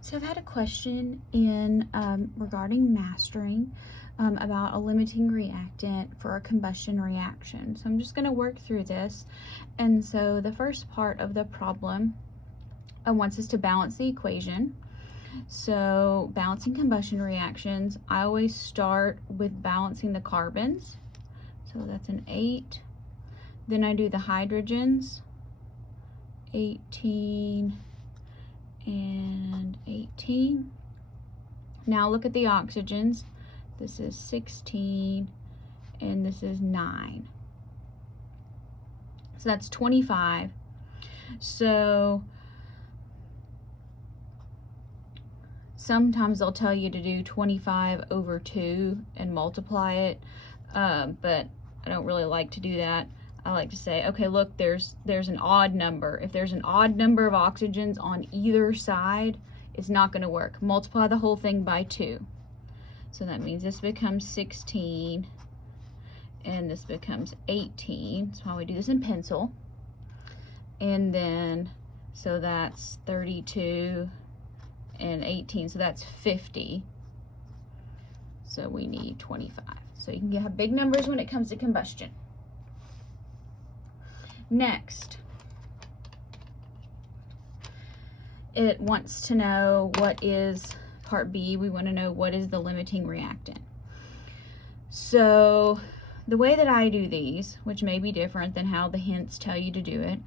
So I've had a question in regarding mastering about a limiting reactant for a combustion reaction. So I'm just going to work through this. And so the first part of the problem wants us to balance the equation. So balancing combustion reactions, I always start with balancing the carbons. So that's an 8. Then I do the hydrogens, 18 and 18. Now look at the oxygens. This is 16 and this is 9. So that's 25. So sometimes they'll tell you to do 25 over 2 and multiply it, but I don't really like to do that. I like to say, okay, look, there's an odd number. If there's an odd number of oxygens on either side, it's not going to work. Multiply the whole thing by 2. So that means this becomes 16 and this becomes 18. That's why we do this in pencil. And then, so that's 32 and 18, so that's 50. So we need 25. So you can have big numbers when it comes to combustion. Next, it wants to know what is part B. We want to know what is the limiting reactant. So the way that I do these, which may be different than how the hints tell you to do it,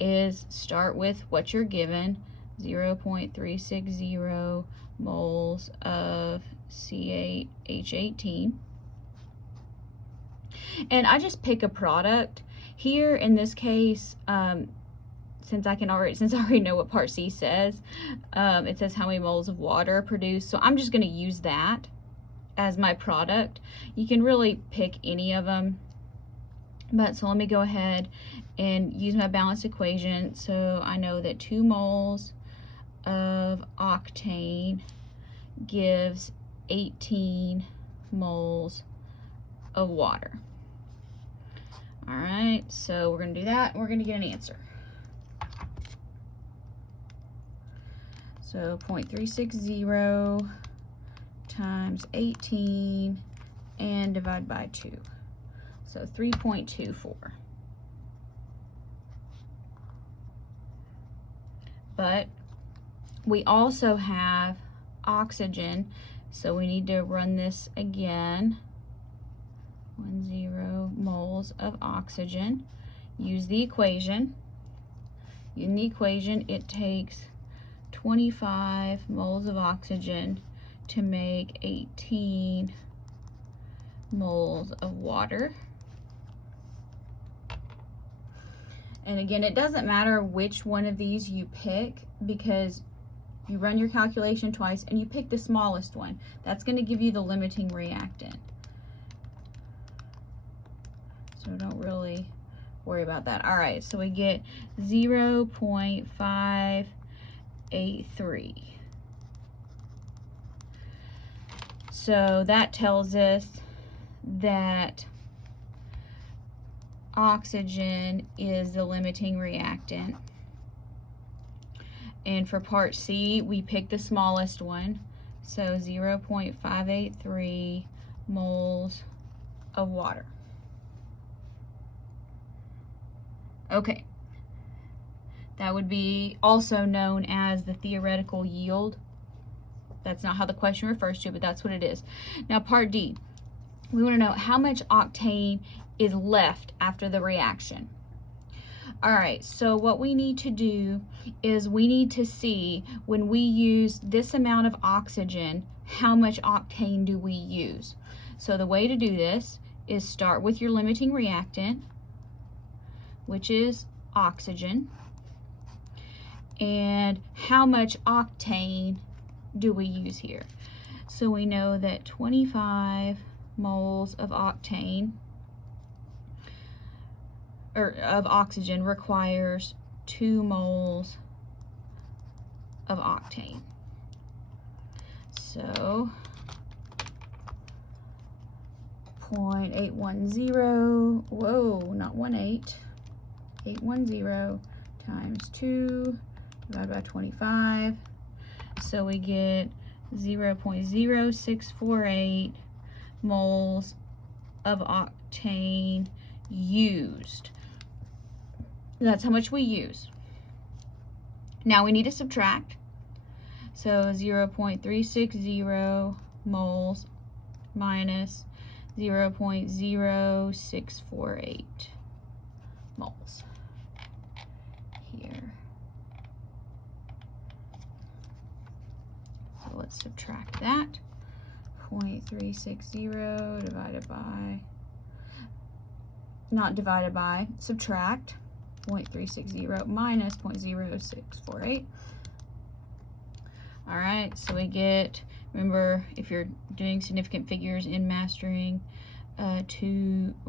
is start with what you're given, 0.360 moles of C8H18. And I just pick a product. Here in this case, since I already know what part C says, it says how many moles of water are produced. So I'm just going to use that as my product. You can really pick any of them. But so let me go ahead and use my balanced equation. So I know that 2 moles of octane gives 18 moles of water. All right, so we're going to do that, and we're going to get an answer. So 0.360 times 18 and divide by 2. So 3.24. But we also have oxygen, so we need to run this again. 10 moles of oxygen. Use the equation. In the equation, it takes 25 moles of oxygen to make 18 moles of water. And again, it doesn't matter which one of these you pick, because you run your calculation twice and you pick the smallest one. That's going to give you the limiting reactant. So don't really worry about that. All right, so we get 0.583. So that tells us that oxygen is the limiting reactant. And for part C, we pick the smallest one. So 0.583 moles of water. Okay, that would be also known as the theoretical yield. That's not how the question refers to, but that's what it is. Now part D, we want to know how much octane is left after the reaction. All right, so what we need to do is we need to see, when we use this amount of oxygen, how much octane do we use? So the way to do this is start with your limiting reactant, which is oxygen, and how much octane do we use here? So we know that 25 moles of octane, or of oxygen, requires 2 moles of octane. So 0.810, whoa, not 18, 810 times 2 divided by 25. so we get 0.0648 moles of octane used. That's how much we use. Now we need to subtract. So 0.360 moles minus 0.0648 moles here. So let's subtract that. 0.360 divided by, not divided by, subtract 0.360 minus 0.0648. All right, so we get, remember, if you're doing significant figures in mastering, that's a 9,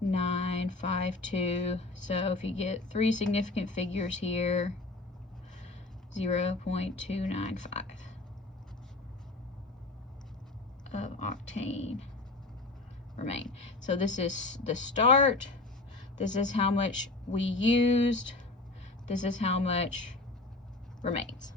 2952. So if you get 3 significant figures here, 0.295 of octane remain. So this is the start. This is how much we used. This is how much remains.